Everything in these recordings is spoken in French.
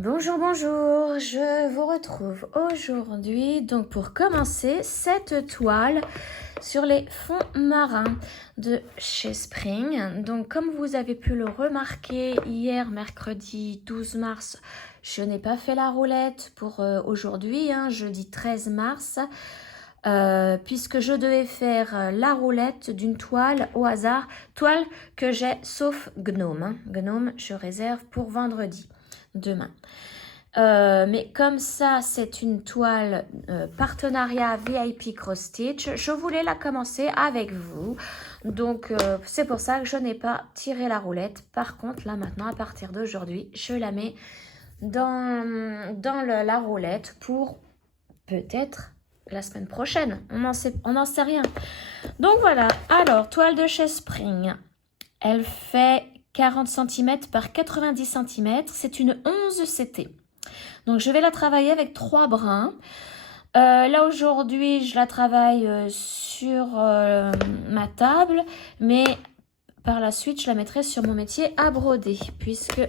Bonjour, bonjour, je vous retrouve aujourd'hui donc pour commencer cette toile sur les fonds marins de chez Spring. Donc comme vous avez pu le remarquer, hier mercredi 12 mars, je n'ai pas fait la roulette pour aujourd'hui, jeudi 13 mars. Puisque je devais faire la roulette d'une toile au hasard, toile que j'ai sauf Gnome. Gnome, je réserve pour vendredi, demain. Mais comme ça, c'est une toile partenariat VIP Cross Stitch, je voulais la commencer avec vous. Donc, c'est pour ça que je n'ai pas tiré la roulette. Par contre, là maintenant, à partir d'aujourd'hui, je la mets dans la roulette pour peut-être la semaine prochaine. On n'en sait rien. Donc voilà. Alors, toile de chez Spring. Elle fait 40 cm par 90 cm. C'est une 11 CT. Donc, je vais la travailler avec 3 brins. Là, aujourd'hui, je la travaille sur ma table. Mais par la suite, je la mettrai sur mon métier à broder.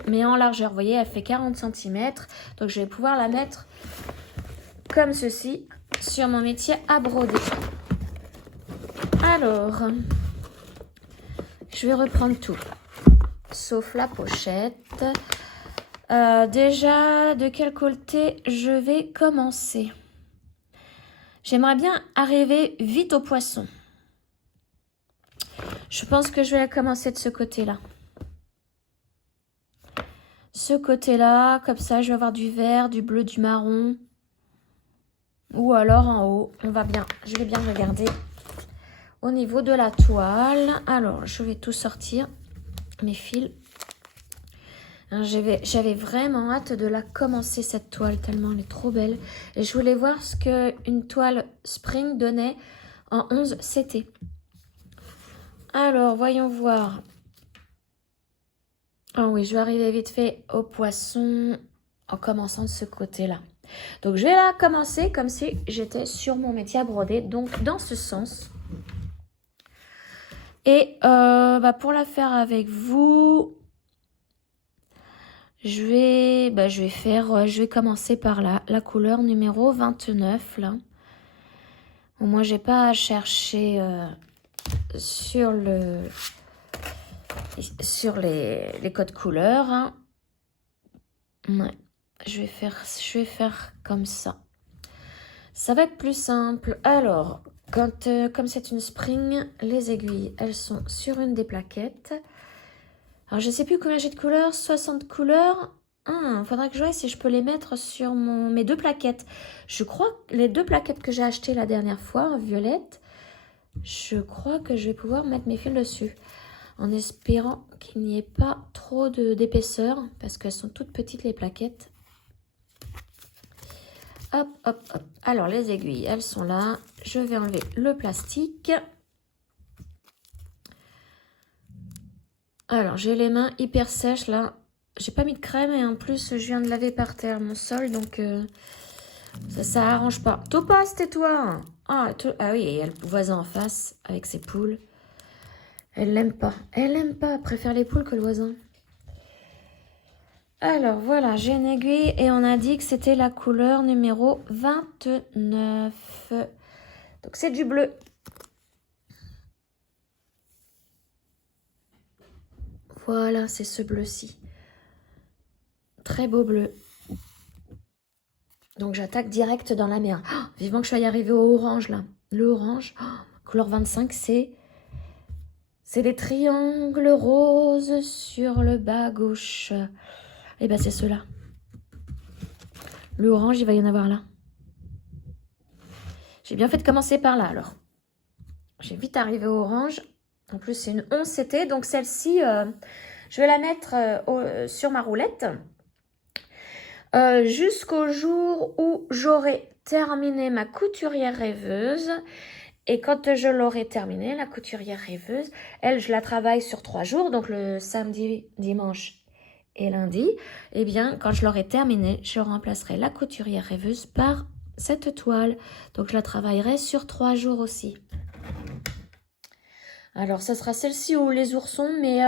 Mais en largeur, vous voyez, elle fait 40 cm. Donc, je vais pouvoir la mettre comme ceci sur mon métier à broder. Alors, je vais reprendre tout, sauf la pochette. Déjà, de quel côté je vais commencer? J'aimerais bien arriver vite au poisson. Je pense que je vais commencer de ce côté-là. Ce côté-là, comme ça, je vais avoir du vert, du bleu, du marron. Ou alors en haut, je vais bien regarder au niveau de la toile. Alors, je vais tout sortir, mes fils. J'avais vraiment hâte de la commencer, cette toile, tellement elle est trop belle. Et je voulais voir ce qu'une toile Spring donnait en 11 CT. Alors, voyons voir. Ah oui, je vais arriver vite fait au poisson en commençant de ce côté-là. Donc, je vais la commencer comme si j'étais sur mon métier à broder, donc dans ce sens. Et pour la faire avec vous, je vais commencer par la couleur numéro 29 là. Au moins j'ai pas à chercher sur les codes couleurs. Hein. Ouais, je vais faire comme ça. Ça va être plus simple. Alors, comme c'est une Spring, les aiguilles, elles sont sur une des plaquettes. Alors, je sais plus combien j'ai de couleurs, 60 couleurs. Faudra que je vois si je peux les mettre sur mes 2 plaquettes. Je crois que les 2 plaquettes que j'ai achetées la dernière fois, en violette, je crois que je vais pouvoir mettre mes fils dessus. En espérant qu'il n'y ait pas trop d'épaisseur, parce qu'elles sont toutes petites les plaquettes. Hop, hop, hop. Alors, les aiguilles, elles sont là. Je vais enlever le plastique. Alors, j'ai les mains hyper sèches, là. J'ai pas mis de crème et en plus, je viens de laver par terre mon sol, donc ça arrange pas. Topaz, tais-toi! Ah oui, il y a le voisin en face avec ses poules. Elle l'aime pas. Elle l'aime pas. Elle préfère les poules que le voisin. Alors, voilà, j'ai une aiguille et on a dit que c'était la couleur numéro 29. Donc, c'est du bleu. Voilà, c'est ce bleu-ci. Très beau bleu. Donc, j'attaque direct dans la mer. Oh, vivement que je sois arrivée au orange, là. Le orange, couleur 25, c'est des triangles roses sur le bas gauche. Et ben, c'est ceux-là. Le orange, il va y en avoir là. J'ai bien fait de commencer par là, alors. J'ai vite arrivé au orange. En plus, c'est une 11 CT. Donc, celle-ci, je vais la mettre sur ma roulette. Jusqu'au jour où j'aurai terminé ma couturière rêveuse. Et quand je l'aurai terminée, la couturière rêveuse, elle, je la travaille sur 3 jours. Donc, le samedi, dimanche et lundi. Eh bien, quand je l'aurai terminée, je remplacerai la couturière rêveuse par cette toile. Donc, je la travaillerai sur 3 jours aussi. Alors, ça sera celle-ci ou les oursons, mais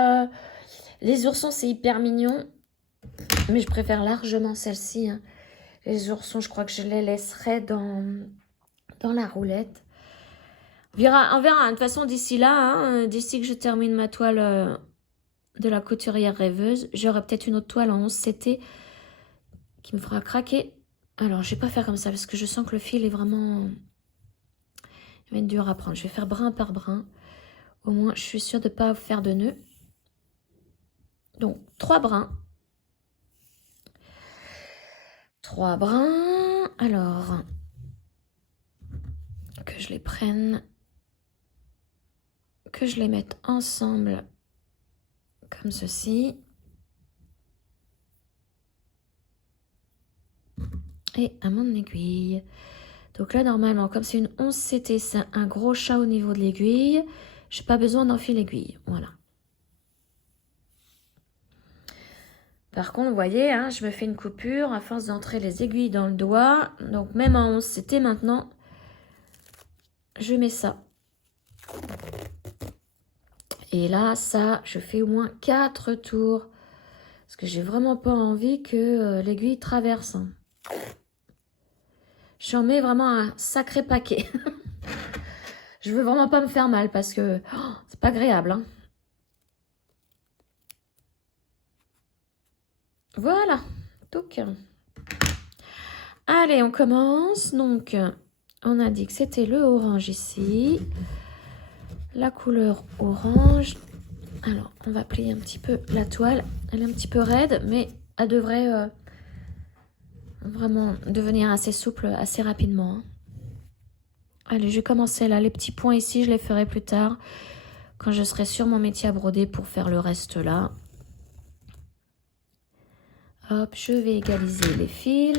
les oursons, c'est hyper mignon. Mais je préfère largement celle-ci. Hein. Les oursons, je crois que je les laisserai dans la roulette. On verra. De toute façon, d'ici là, hein, d'ici que je termine ma toile de la couturière rêveuse, j'aurai peut-être une autre toile en 11 CT qui me fera craquer. Alors, je vais pas faire comme ça parce que je sens que le fil est vraiment... Il va être dur à prendre. Je vais faire brin par brin. Au moins, je suis sûre de ne pas faire de nœud. Donc, 3 brins. 3 brins. Alors, que je les prenne, que je les mette ensemble comme ceci. Et à mon aiguille. Donc là, normalement, comme c'est une 11 CT, c'est un gros chat au niveau de l'aiguille. Je n'ai pas besoin d'enfiler l'aiguille. Voilà. Par contre, vous voyez, hein, je me fais une coupure à force d'entrer les aiguilles dans le doigt. Donc même en 11 CT maintenant, je mets ça. Et là, ça, je fais au moins 4 tours. Parce que j'ai vraiment pas envie que l'aiguille traverse. Hein. J'en mets vraiment un sacré paquet. Je veux vraiment pas me faire mal parce que c'est pas agréable. Hein. Voilà. Donc, allez, on commence. Donc, on a dit que c'était le orange ici. La couleur orange. Alors, on va plier un petit peu la toile. Elle est un petit peu raide, mais elle devrait vraiment devenir assez souple assez rapidement. Hein. Allez, je vais commencer là. Les petits points ici, je les ferai plus tard. Quand je serai sur mon métier à broder pour faire le reste là. Hop, je vais égaliser les fils.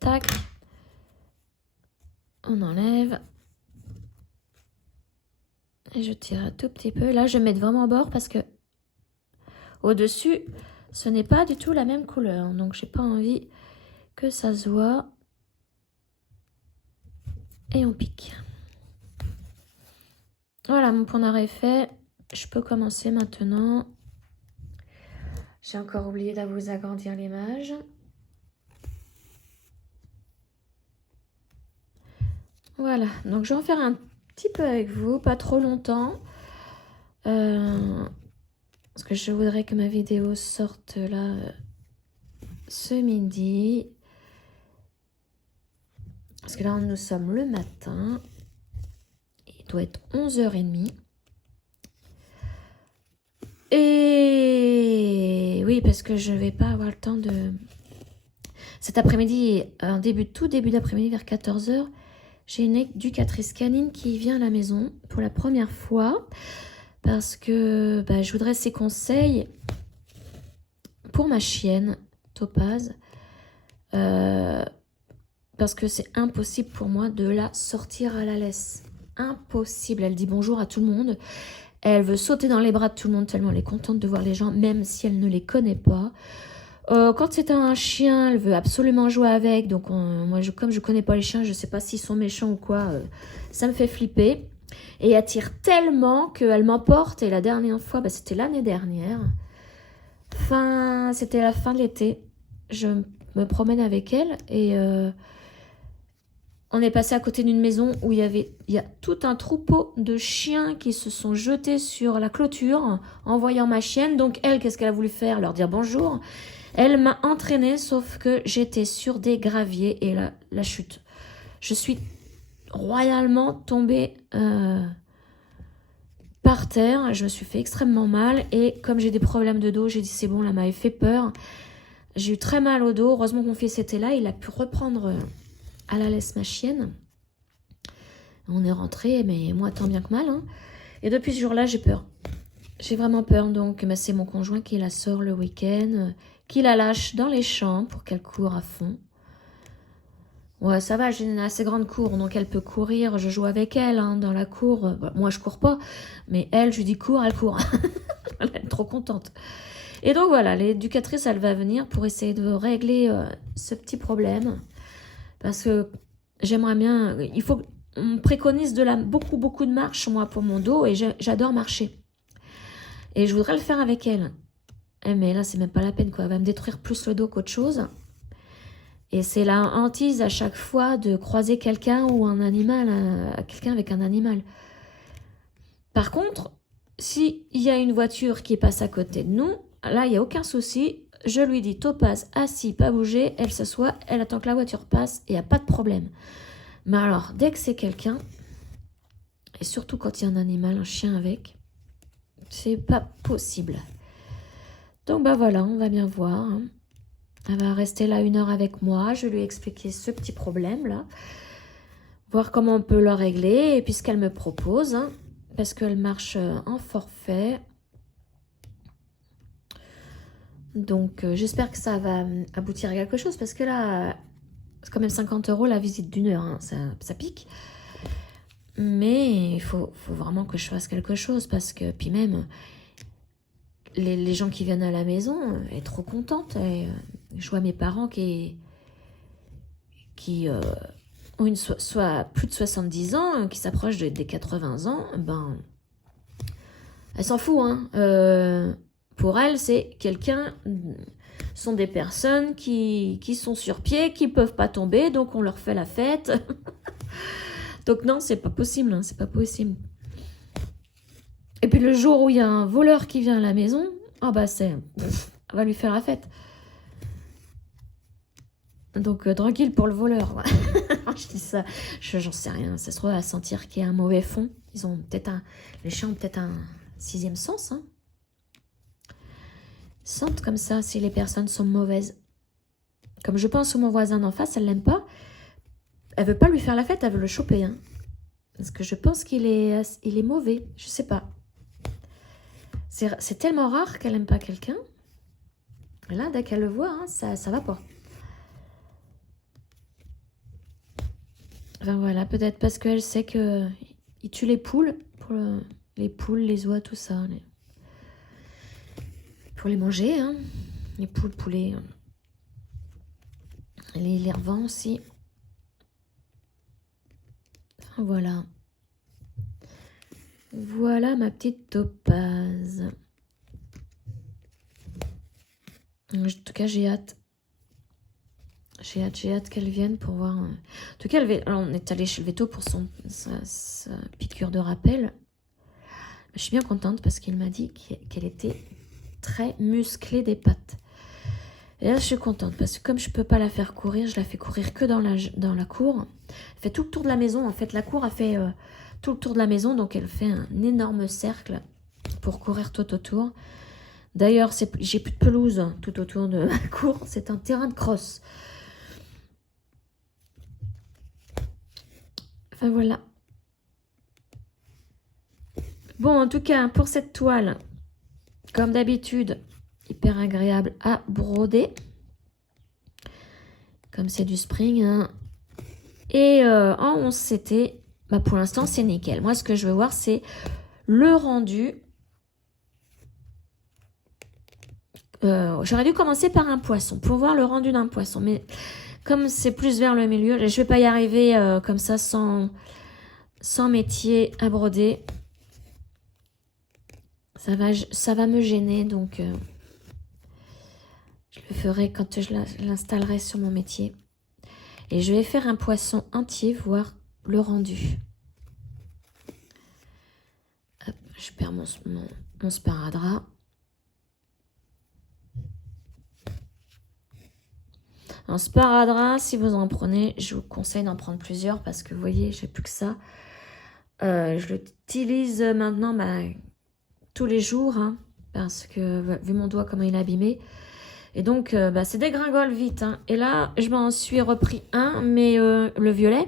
Tac. On enlève. Et je tire un tout petit peu. Là, je vais mettre vraiment au bord parce que au-dessus, ce n'est pas du tout la même couleur. Donc, j'ai pas envie que ça se voit. Et on pique. Voilà, mon point d'arrêt est fait. Je peux commencer maintenant. J'ai encore oublié de vous agrandir l'image. Voilà, donc je vais en faire un petit peu avec vous, pas trop longtemps. Parce que je voudrais que ma vidéo sorte là ce midi. Parce que là, nous sommes le matin. Il doit être 11h30. Et oui, parce que je ne vais pas avoir le temps de... Cet après-midi, tout début d'après-midi, vers 14h, j'ai une éducatrice canine qui vient à la maison pour la première fois. Parce que je voudrais ses conseils pour ma chienne, Topaz. Parce que c'est impossible pour moi de la sortir à la laisse. Impossible. Elle dit bonjour à tout le monde. Elle veut sauter dans les bras de tout le monde tellement elle est contente de voir les gens, même si elle ne les connaît pas. Quand c'est un chien, elle veut absolument jouer avec. Donc moi, comme je ne connais pas les chiens, je ne sais pas s'ils sont méchants ou quoi. Ça me fait flipper. Et elle tire tellement qu'elle m'emporte. Et la dernière fois, c'était l'année dernière. C'était la fin de l'été. Je me promène avec elle et... on est passé à côté d'une maison où il y a tout un troupeau de chiens qui se sont jetés sur la clôture en voyant ma chienne. Donc elle, qu'est-ce qu'elle a voulu faire? Leur dire bonjour. Elle m'a entraînée, sauf que j'étais sur des graviers et la chute. Je suis royalement tombée par terre. Je me suis fait extrêmement mal et comme j'ai des problèmes de dos, j'ai dit c'est bon, là m'avait fait peur. J'ai eu très mal au dos. Heureusement que mon fils était là, il a pu reprendre... à la laisse ma chienne. On est rentré, mais moi tant bien que mal. Hein. Et depuis ce jour-là, j'ai peur. J'ai vraiment peur. Donc, c'est mon conjoint qui la sort le week-end, qui la lâche dans les champs pour qu'elle court à fond. Ouais, ça va, j'ai une assez grande cour, donc elle peut courir. Je joue avec elle hein, dans la cour. Moi, je cours pas, mais elle, je lui dis cours, elle court. Elle est trop contente. Et donc voilà, l'éducatrice, elle va venir pour essayer de régler ce petit problème. Parce que j'aimerais bien... On préconise beaucoup de marche, moi, pour mon dos. Et j'adore marcher. Et je voudrais le faire avec elle. Mais là, c'est même pas la peine, quoi. Elle va me détruire plus le dos qu'autre chose. Et c'est la hantise à chaque fois de croiser quelqu'un ou un animal, quelqu'un avec un animal. Par contre, s'il y a une voiture qui passe à côté de nous, là, il n'y a aucun souci. Je lui dis Topaz, assis, pas bouger, elle s'assoit, elle attend que la voiture passe et il n'y a pas de problème. Mais alors, dès que c'est quelqu'un, et surtout quand il y a un animal, un chien avec, c'est pas possible. Donc, bah voilà, on va bien voir. Hein. Elle va rester là 1 heure avec moi. Je vais lui expliquer ce petit problème-là. Voir comment on peut le régler. Et puis, ce qu'elle me propose. Hein, parce qu'elle marche en forfait. Donc, j'espère que ça va aboutir à quelque chose. Parce que là, c'est quand même 50 € la visite d'1 heure. Hein, ça pique. Mais il faut vraiment que je fasse quelque chose. Parce que, puis même, les gens qui viennent à la maison, elle est trop contente. Et, je vois mes parents qui ont soit plus de 70 ans, qui s'approchent des 80 ans, ben, elle s'en fout. Hein. Pour elle, c'est quelqu'un, sont des personnes qui sont sur pied, qui peuvent pas tomber, donc on leur fait la fête. Donc non, c'est pas possible, hein, c'est pas possible. Et puis le jour où il y a un voleur qui vient à la maison, ah bah elle va lui faire la fête. Donc, tranquille pour le voleur. Je dis ça, j'en sais rien. Ça se trouve à sentir qu'il y a un mauvais fond. Ils ont peut-être les chiens ont peut-être un 6e sens. Hein. Ils sentent comme ça si les personnes sont mauvaises. Comme je pense que mon voisin d'en face, elle l'aime pas. Elle veut pas lui faire la fête, elle veut le choper. Hein. Parce que je pense qu'il est mauvais. Je sais pas. C'est tellement rare qu'elle aime pas quelqu'un. Et là, dès qu'elle le voit, hein, ça va pas. Enfin voilà, peut-être parce qu'elle sait qu'il tue les poules, les poules, les oies, tout ça. Pour les manger, hein. Les poules, poulets. Les revend aussi. Enfin, voilà. Voilà ma petite Topaz. En tout cas, j'ai hâte. J'ai hâte qu'elle vienne pour voir. En tout cas, alors, on est allé chez le veto pour sa piqûre de rappel. Je suis bien contente parce qu'il m'a dit qu'elle était très musclée des pattes. Et là, je suis contente parce que comme je peux pas la faire courir, je la fais courir que dans la cour. Elle fait tout le tour de la maison. En fait, la cour a fait tout le tour de la maison. Donc, elle fait un énorme cercle pour courir tout autour. D'ailleurs, j'ai plus de pelouse tout autour de la cour. C'est un terrain de crosse. Enfin, voilà. Bon, en tout cas, pour cette toile, comme d'habitude, hyper agréable à broder. Comme c'est du spring. Hein. Et en 11 CT, bah pour l'instant, c'est nickel. Moi, ce que je veux voir, c'est le rendu. J'aurais dû commencer par un poisson pour voir le rendu d'un poisson. Mais comme c'est plus vers le milieu, je ne vais pas y arriver comme ça sans métier à broder. Ça va me gêner, donc je le ferai quand je l'installerai sur mon métier. Et je vais faire un poisson entier, voir le rendu. Hop, je perds mon sparadrap. Un sparadrap, si vous en prenez, je vous conseille d'en prendre plusieurs parce que vous voyez, j'ai plus que ça. Je l'utilise maintenant tous les jours hein, parce que vu mon doigt comment il est abîmé. Et donc, c'est dégringole vite. Hein. Et là, je m'en suis repris un, mais le violet.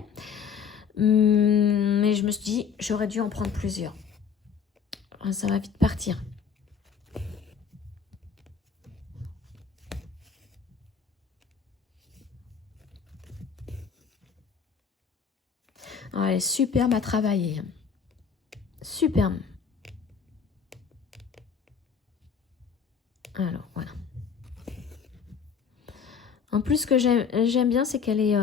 Mais je me suis dit, j'aurais dû en prendre plusieurs. Ça va vite partir. Elle est superbe à travailler. Superbe. Alors, voilà. En plus, ce que j'aime bien, c'est qu'elle est,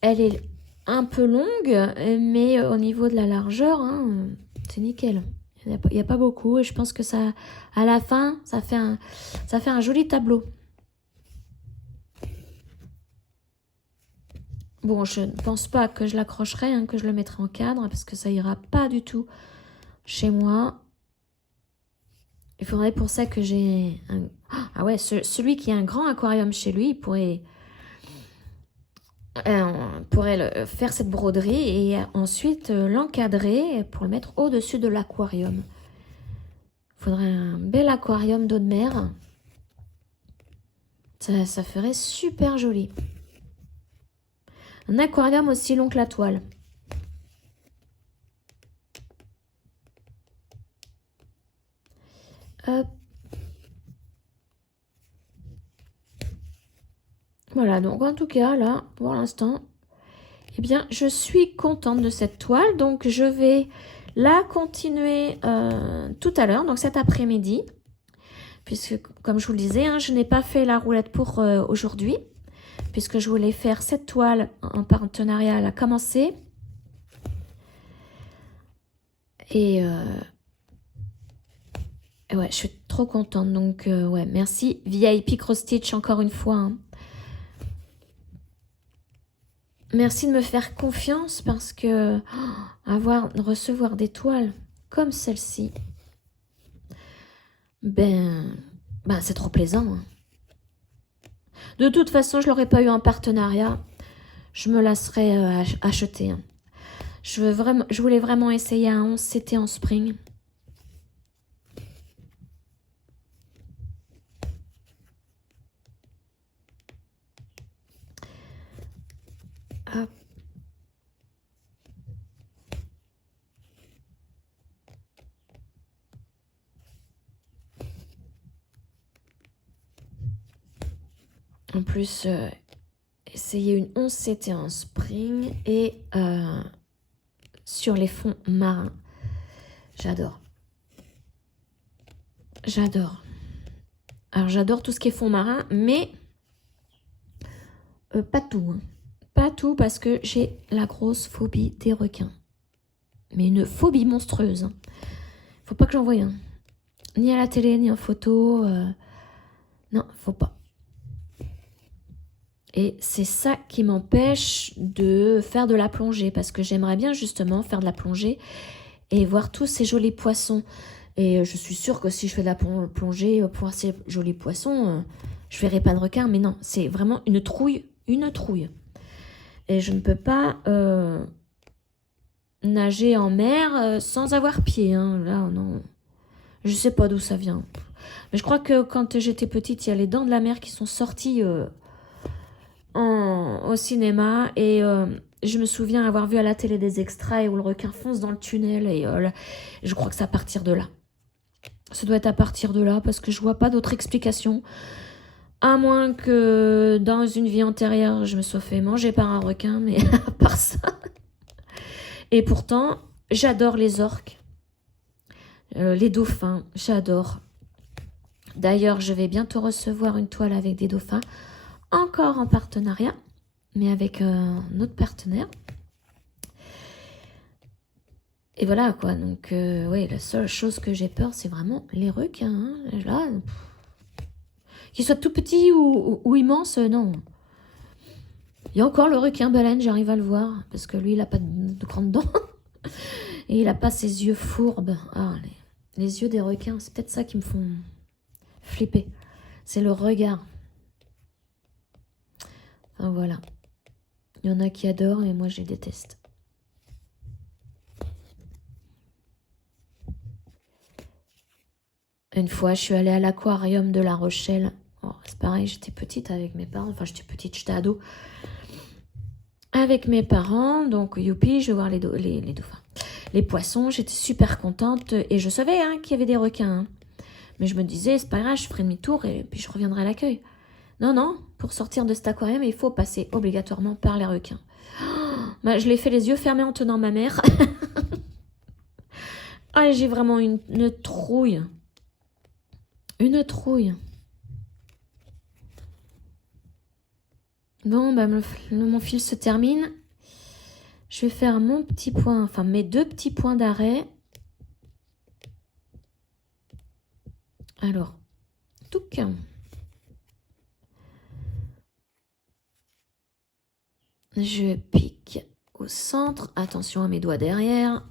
elle est un peu longue, mais au niveau de la largeur, hein, c'est nickel. Il n'y a pas beaucoup et je pense que ça, à la fin, ça fait un joli tableau. Bon, je ne pense pas que je l'accrocherai, hein, que je le mettrai en cadre, parce que ça ira pas du tout chez moi. Il faudrait pour ça que j'ai un... Ah ouais, celui qui a un grand aquarium chez lui, il pourrait faire cette broderie et ensuite l'encadrer pour le mettre au-dessus de l'aquarium. Il faudrait un bel aquarium d'eau de mer. Ça ferait super joli. Un aquarium aussi long que la toile. Hop. Voilà, donc en tout cas, là, pour l'instant, eh bien, je suis contente de cette toile. Donc, je vais la continuer tout à l'heure, donc cet après-midi. Puisque, comme je vous le disais, hein, je n'ai pas fait la roulette pour aujourd'hui. Puisque je voulais faire cette toile en partenariat à la commencer. Et ouais, je suis trop contente. Donc, ouais, merci VIP Cross Stitch encore une fois. Hein. Merci de me faire confiance parce que recevoir des toiles comme celle-ci, ben c'est trop plaisant. Hein. De toute façon, je l'aurais pas eu en partenariat, je me la serais acheter. Hein. Je voulais vraiment essayer un 11 CT en spring. Hop. En plus, essayer une 11 CT en spring et sur les fonds marins. J'adore. J'adore. Alors, j'adore tout ce qui est fond marin, mais pas tout. Hein. Pas tout parce que j'ai la grosse phobie des requins. Mais une phobie monstrueuse. Hein. Faut pas que j'en voie un. Ni à la télé, ni en photo. Non, faut pas. Et c'est ça qui m'empêche de faire de la plongée. Parce que j'aimerais bien justement faire de la plongée et voir tous ces jolis poissons. Et je suis sûre que si je fais de la plongée pour ces jolis poissons, je verrai pas de requin. Mais non, c'est vraiment une trouille. Une trouille. Et je ne peux pas nager en mer sans avoir pied. Hein. Là, non. Je sais pas d'où ça vient. Mais je crois que quand j'étais petite, il y a les Dents de la Mer qui sont sorties au cinéma. Et je me souviens avoir vu à la télé des extraits où le requin fonce dans le tunnel. Et je crois que c'est à partir de là. Ça doit être à partir de là parce que je vois pas d'autre explication. À moins que dans une vie antérieure, je me sois fait manger par un requin, mais à part ça. Et pourtant, j'adore les orques, les dauphins, j'adore. D'ailleurs, je vais bientôt recevoir une toile avec des dauphins, encore en partenariat, mais avec un autre partenaire. Et voilà quoi, donc oui, la seule chose que j'ai peur, c'est vraiment les requins. Hein. Là, qu'ils soient tout petits ou immenses, non. Il y a encore le requin baleine, j'arrive à le voir, parce que lui, il n'a pas de grandes dents. Et il n'a pas ses yeux fourbes. Ah, les yeux des requins, c'est peut-être ça qui me font flipper. C'est le regard. Enfin, voilà. Il y en a qui adorent et moi, je les déteste. Une fois, je suis allée à l'aquarium de La Rochelle. Oh, c'est pareil, j'étais petite avec mes parents. Enfin, j'étais petite, j'étais ado. Avec mes parents, donc youpi, je vais voir les dauphins. Les poissons, j'étais super contente. Et je savais hein, qu'il y avait des requins. Hein. Mais je me disais, c'est pas grave, je ferai demi-tour et puis je reviendrai à l'accueil. Non, non, pour sortir de cet aquarium, il faut passer obligatoirement par les requins. Oh, je l'ai fait les yeux fermés en tenant ma mère. Ah, j'ai vraiment une trouille. Une trouille. Bon, bah, mon fil se termine. Je vais faire mon petit point, enfin mes deux petits points d'arrêt. Alors, touc. Je pique au centre. Attention à mes doigts derrière.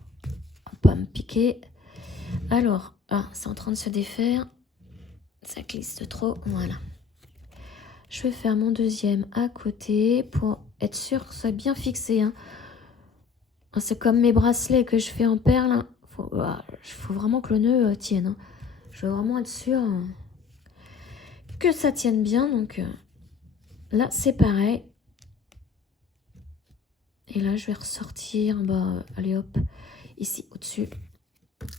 Pas me piquer. Alors, c'est en train de se défaire. Ça glisse de trop. Voilà. Je vais faire mon deuxième à côté pour être sûr que ce soit bien fixé. Hein. C'est comme mes bracelets que je fais en perles. Hein. Faut vraiment que le nœud tienne. Hein. Je veux vraiment être sûre que ça tienne bien. Donc là, c'est pareil. Et là, je vais ressortir. Allez hop, ici au-dessus.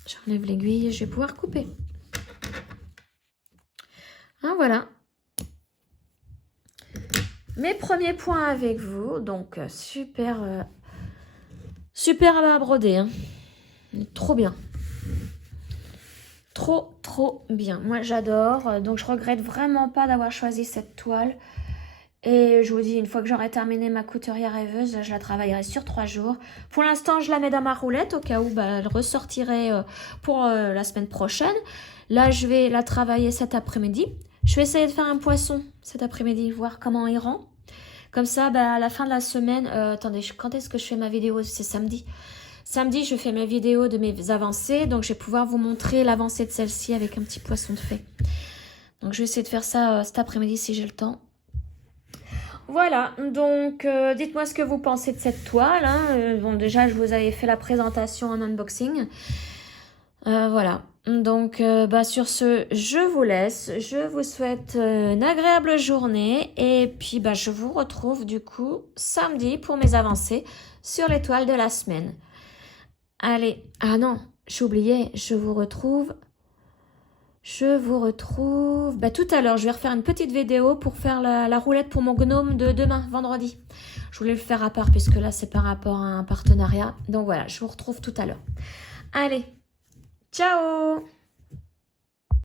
J'enlève l'aiguille et je vais pouvoir couper. Hein, voilà. Mes premiers points avec vous. Donc, super à broder. Hein. Trop bien. Trop bien. Moi, j'adore. Donc, je regrette vraiment pas d'avoir choisi cette toile. Et je vous dis, une fois que j'aurai terminé ma couturière rêveuse, je la travaillerai sur 3 jours. Pour l'instant, je la mets dans ma roulette au cas où elle ressortirait pour la semaine prochaine. Là, je vais la travailler cet après-midi. Je vais essayer de faire un poisson cet après-midi, voir comment il rend. Comme ça, à la fin de la semaine... attendez, quand est-ce que je fais ma vidéo? C'est samedi. Samedi, je fais mes vidéos de mes avancées. Donc, je vais pouvoir vous montrer l'avancée de celle-ci avec un petit poisson de fée. Donc, je vais essayer de faire ça cet après-midi si j'ai le temps. Voilà, donc dites-moi ce que vous pensez de cette toile. Hein. Bon, déjà, je vous avais fait la présentation en unboxing. Voilà, donc sur ce, je vous laisse. Je vous souhaite une agréable journée. Et puis, je vous retrouve du coup samedi pour mes avancées sur les toiles de la semaine. Allez, non, j'oubliais, je vous retrouve tout à l'heure. Je vais refaire une petite vidéo pour faire la roulette pour mon gnome de demain, vendredi. Je voulais le faire à part puisque là, c'est par rapport à un partenariat. Donc voilà, je vous retrouve tout à l'heure. Allez, ciao!